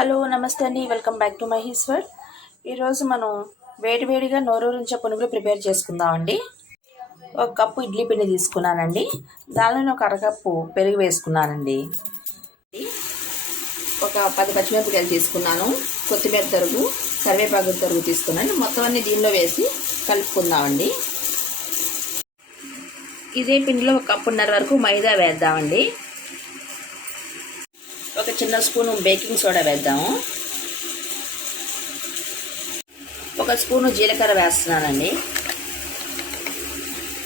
Hello నమస్తే అండి, welcome back to Maheshwar. ఈరోజు మనం వేడివేడిగా నోరూరించే పునుగులు ప్రిపేర్ చేసుకుందామండి. ఒక కప్పు ఇడ్లీ పిండి తీసుకున్నానండి. దానిలో ఒక అరకప్పు పెరుగు వేసుకున్నానండి. ఒక 10 పచ్చిమిరపకాయలు తీసుకున్నాను. కొత్తిమీర తరుగు, కరివేపాకు తరుగు తీసుకున్నాను. మొత్తం అన్ని దీనిలో వేసి కలుపుకుందామండి. ఇదే పిండిలో ఒక కప్పున్నర వరకు మైదా వేద్దామండి. ఒక చిన్న స్పూను బేకింగ్ సోడా వేద్దాము. ఒక స్పూను జీలకర్ర వేస్తున్నానండి.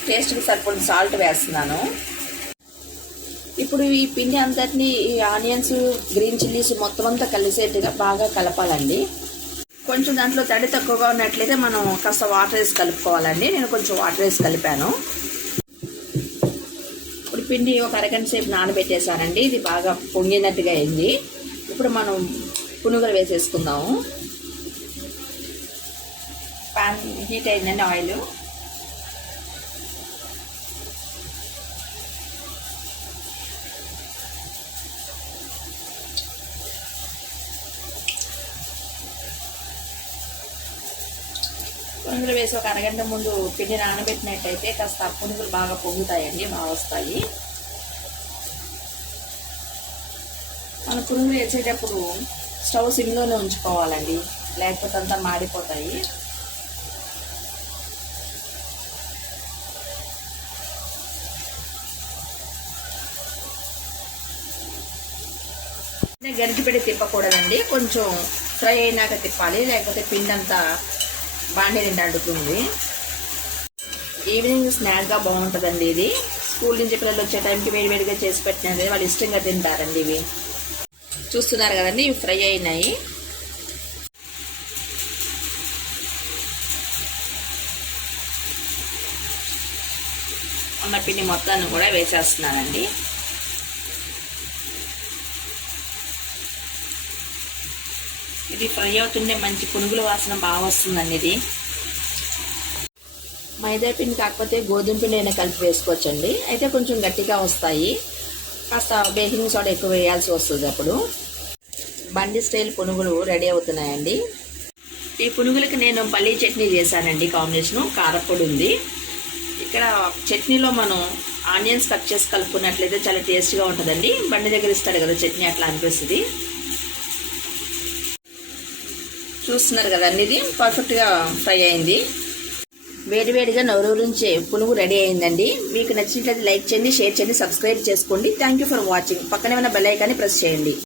టేస్ట్కి సరిపడిన సాల్ట్ వేస్తున్నాను. ఇప్పుడు ఈ పిండి అంతటిని ఈ ఆనియన్స్, గ్రీన్ చిల్లీస్ మొత్తం అంతా కలిసేట్టుగా బాగా కలపాలండి. కొంచెం దాంట్లో తడి తక్కువగా ఉన్నట్లయితే మనం కాస్త వాటర్ వేసి కలుపుకోవాలండి. నేను కొంచెం వాటర్ వేసి కలిపాను. ఇప్పుడు పిండి ఒక అరగంట సేపు నానబెట్టేసానండి. ఇది బాగా పొంగినట్టుగా అయింది. ఇప్పుడు మనం పునుగులు వేసేసుకుందాము. పాన్ హీట్ అయిందండి. ఆయిల్ పునుగులు వేసి ఒక అరగంట ముందు పిండి నానబెట్టినట్టయితే కాస్త పునుగులు బాగా పొంగుతాయండి, బాగా వస్తాయి. మన పునుగులు వేసేటప్పుడు స్టవ్ సిమ్లోనే ఉంచుకోవాలండి, లేకపోతే అంతా మాడిపోతాయి. గరిటె పెట్టి తిప్పకూడదండి, కొంచెం ఫ్రై అయినాక తిప్పాలి, లేకపోతే పిండి అంతా బాండి నిండా అడ్డుతుంది. ఈవినింగ్ స్నాక్గా బాగుంటుందండి ఇది. స్కూల్ నుంచి పిల్లలు వచ్చే టైంకి వేడివేడిగా చేసి పెట్టినది వాళ్ళు ఇష్టంగా తింటారండి. ఇవి చూస్తున్నారు కదండి, ఇవి ఫ్రై అయినాయి. ఉన్న పిండి మొత్తాన్ని కూడా వేసేస్తున్నానండి. ఇది ఫ్రై అవుతుంటే మంచి పునుగుల వాసన బాగా వస్తుందండి. ఇది మైదా పిండి కాకపోతే గోధుమ పిండి అయినా కలిపి వేసుకోవచ్చండి. అయితే కొంచెం గట్టిగా వస్తాయి, కాస్త బేకింగ్ సోడా ఎక్కువ వేయాల్సి వస్తుంది. అప్పుడు బండి స్టైల్ పునుగులు రెడీ అవుతున్నాయండి. ఈ పునుగులకి నేను పల్లీ చట్నీ చేశానండి. కాంబినేషను కారపొడి ఉంది. ఇక్కడ చట్నీలో మనం ఆనియన్స్ కట్ చేసి కలుపుకున్నట్లయితే చాలా టేస్ట్గా ఉంటుందండి. బండి దగ్గర ఇస్తాడు కదా చట్నీ, అట్లా అనిపిస్తుంది. చూస్తున్నారు కదండి, ఇది పర్ఫెక్ట్గా ఫ్రై అయింది. వేడివేడిగా నోరూరించే పునుగు రెడీ అయిందండి. మీకు నచ్చినట్లయితే లైక్ చేయండి, షేర్ చేయండి, సబ్స్క్రైబ్ చేసుకోండి. Thank you for watching. పక్కనే ఉన్న బెల్ ఐకాన్ని ప్రెస్ చేయండి.